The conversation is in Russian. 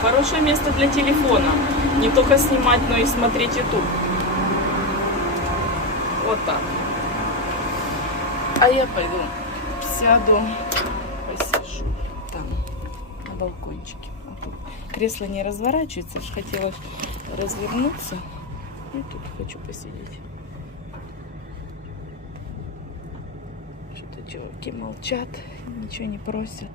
Хорошее место для телефона. Не только снимать, но и смотреть YouTube. Вот так. А я пойду сяду, посижу там, на балкончике. А тут кресло не разворачивается, аж хотела развернуться. И тут хочу посидеть. Что-то чуваки молчат, ничего не просят.